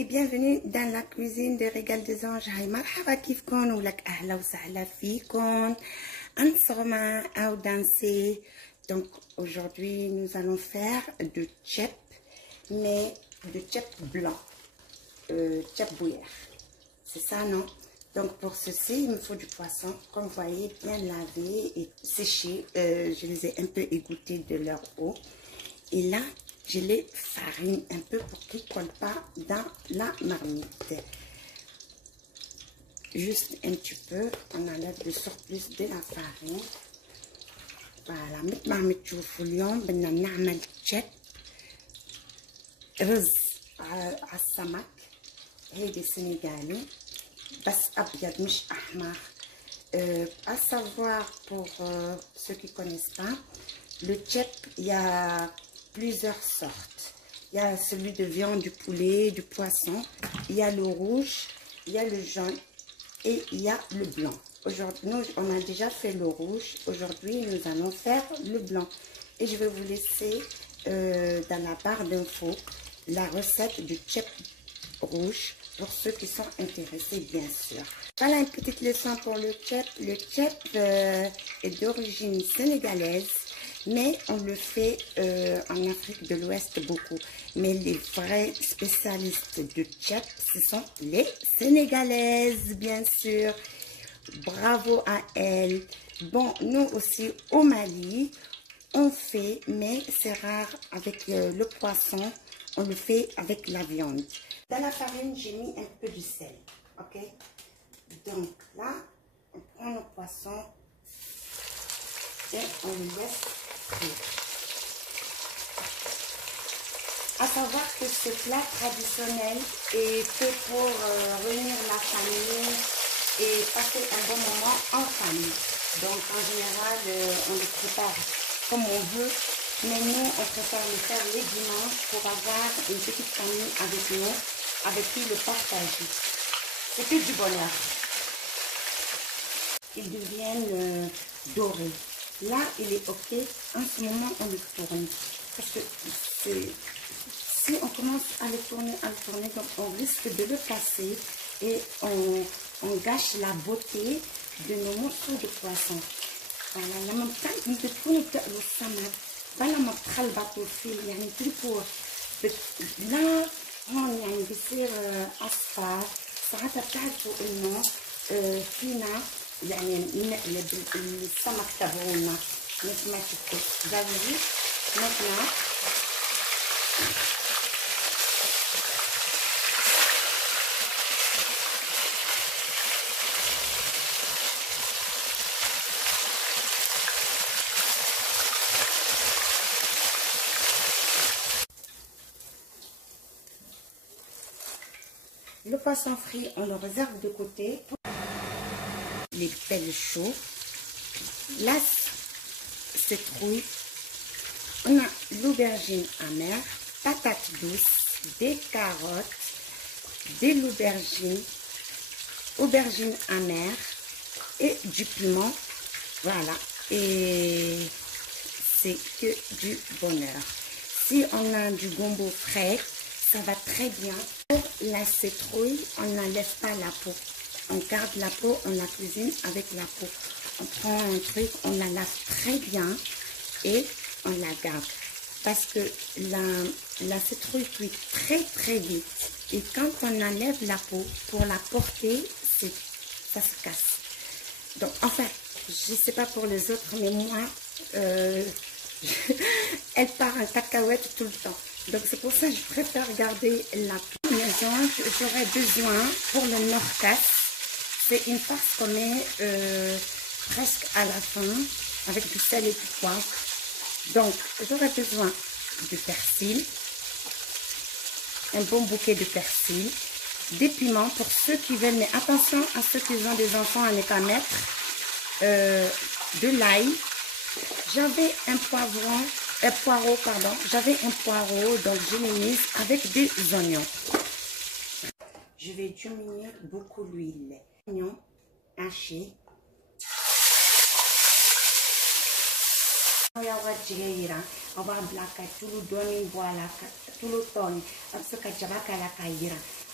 et bienvenue dans la cuisine de Régal des Anges. هاي مرحبا كيفكن ولك أهلا وسهلا فيكن انصرما أو danser. Donc aujourd'hui nous allons faire de tchèp, mais de tchèp blanc, tchèp bouillère. C'est ça, non? Donc pour ceci il me faut du poisson, comme vous voyez, bien lavé et séché. Je les ai un peu égouttés de leur eau. Et là, je les farine un peu pour qu'ils ne collent pas dans la marmite. Juste un petit peu, on enlève le surplus de la farine. Voilà, مثل ما عم تشوفوا اليوم بدنا نعمل تشيب رز على السمك. هيدي سنغالي بس أبيض مش أحمر. À savoir pour ceux qui ne connaissent pas, le tchèp, il y a plusieurs sortes. Il y a celui de viande, du poulet, du poisson. Il y a le rouge, il y a le jaune et il y a le blanc. Aujourd'hui, nous, on a déjà fait le rouge. Aujourd'hui, nous allons faire le blanc. Et je vais vous laisser dans la barre d'infos la recette du tchèp rouge pour ceux qui sont intéressés, bien sûr. Voilà une petite leçon pour le tchèp. Le tchèp est d'origine sénégalaise, mais on le fait en Afrique de l'Ouest beaucoup. Mais les vrais spécialistes du tchèp, ce sont les Sénégalaises, bien sûr. Bravo à elles. Bon, nous aussi au Mali, on fait, mais c'est rare avec le poisson, on le fait avec la viande. Dans la farine, j'ai mis un peu de sel, ok? Donc là, on prend le poisson et on le laisse cuire. À savoir que ce plat traditionnel est fait pour réunir la famille et passer un bon moment en famille. Donc en général, on le prépare comme on veut, mais nous, on préfère le faire les dimanches pour avoir une petite famille avec nous, avec qui le partager. C'est que du bonheur. Ils deviennent dorés. Là, il est ok. En ce moment, on le tourne. Parce que si on commence à le tourner, donc on risque de le casser et on gâche la beauté de nos morceaux de poisson. Voilà, لما بتكونوا بتقلوا السمك بلا ما بتخلبطوا فيه يعني بتركوا لا هون يعني بصير اصفر. ساعتها بتعرفوا انه فينا يعني نقلب السمك تبعونا مثل ما شفتوا. زي مثلا le poisson frit, on le réserve de côté. Les pelles chauds, la citrouille, on a l'aubergine amère, patates douces, des carottes, de l'aubergine, aubergine amère et du piment. Voilà, et c'est que du bonheur. Si on a du gombo frais, ça va très bien. Pour la citrouille, on n'enlève pas la peau. On garde la peau, on la cuisine avec la peau. On prend un truc, on la lave très bien et on la garde. Parce que la citrouille cuit très très vite. Et quand on enlève la peau, pour la porter, ça se casse. Donc, enfin, je ne sais pas pour les autres, mais moi, elle part en cacahuète tout le temps. Donc c'est pour ça que je préfère garder la peau. J'aurais besoin pour le norcas. C'est une farce qu'on met presque à la fin avec du sel et du poivre. Donc j'aurais besoin du persil, un bon bouquet de persil, des piments pour ceux qui veulent, mais attention à ceux qui ont des enfants à ne pas mettre, de l'ail. J'avais un poireau, pardon. J'avais un poireau, donc je l'ai mis avec des oignons. Je vais diminuer beaucoup l'huile. Oignons hachés.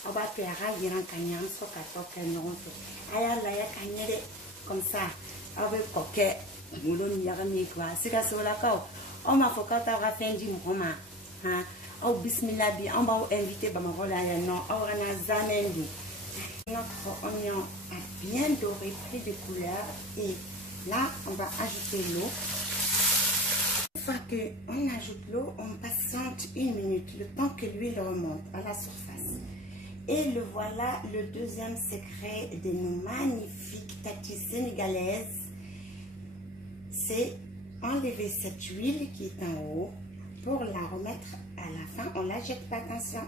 on va faire un cagnam, soit comme ça. Avec coquet, moulon yarami quoi. C'est qu'à ce là-bas, on m'a fait quand on a fait du moment. Oh bismillah, on va inviter Bamarola non, on a zamendi. Notre oignon a bien doré, pris de couleur. Et là, on va ajouter l'eau. Une fois qu'on ajoute l'eau, on patiente 1 minute, le temps que l'huile remonte à la surface. Et le voilà, le deuxième secret de nos magnifiques tatis sénégalaises, c'est enlever cette huile qui est en haut pour la remettre à la fin. On ne la jette pas, attention,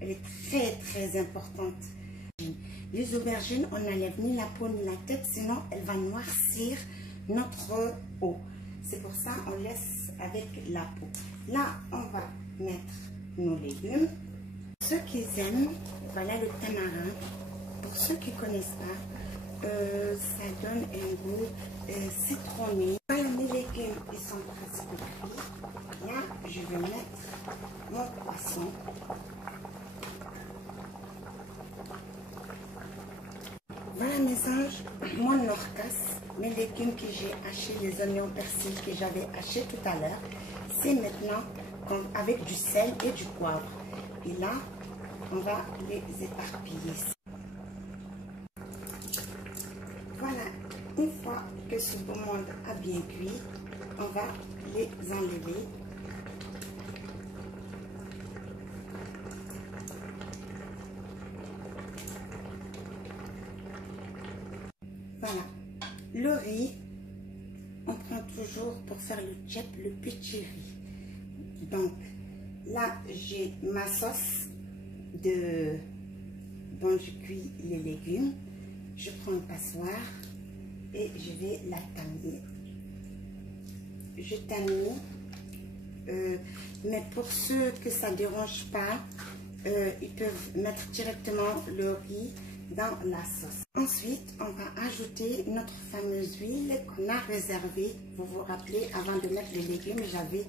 elle est très très importante. Les aubergines, on n'enlève ni la peau ni la tête, sinon elle va noircir notre eau. C'est pour ça on laisse avec la peau. Là, on va mettre nos légumes. Ceux qui aiment, voilà le tamarin. Pour ceux qui ne connaissent pas, ça donne un goût citronné. Voilà, mes légumes, ils sont presque cuits. Là, je vais mettre mon poisson. Voilà mes anges, mon orcasse, mes légumes que j'ai hachés, les oignons persil que j'avais hachés tout à l'heure. C'est maintenant avec du sel et du poivre. Et là, on va les éparpiller. Voilà, une fois que ce beau monde a bien cuit, on va les enlever. Voilà, le riz, on prend toujours pour faire le tchèp, le petit riz. Donc, là, j'ai ma sauce dont je cuis les légumes. Je prends une passoire et je vais la tamer. Je tamis, mais pour ceux que ça ne dérange pas, ils peuvent mettre directement le riz dans la sauce. Ensuite, on va ajouter notre fameuse huile qu'on a réservée. Vous vous rappelez, avant de mettre les légumes, j'avais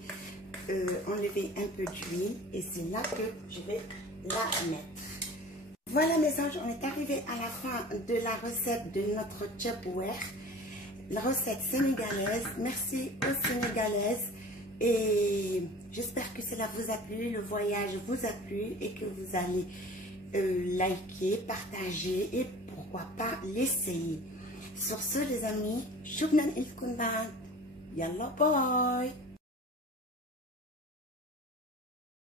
enlevé un peu d'huile et c'est là que je vais la mettre. Voilà mes anges, on est arrivé à la fin de la recette de notre tchèpouer, la recette sénégalaise. Merci aux Sénégalaises et j'espère que cela vous a plu, le voyage vous a plu et que vous allez liker, partager et pourquoi pas l'essayer. Sur ce les amis, shukran ilkundan, yalla boy.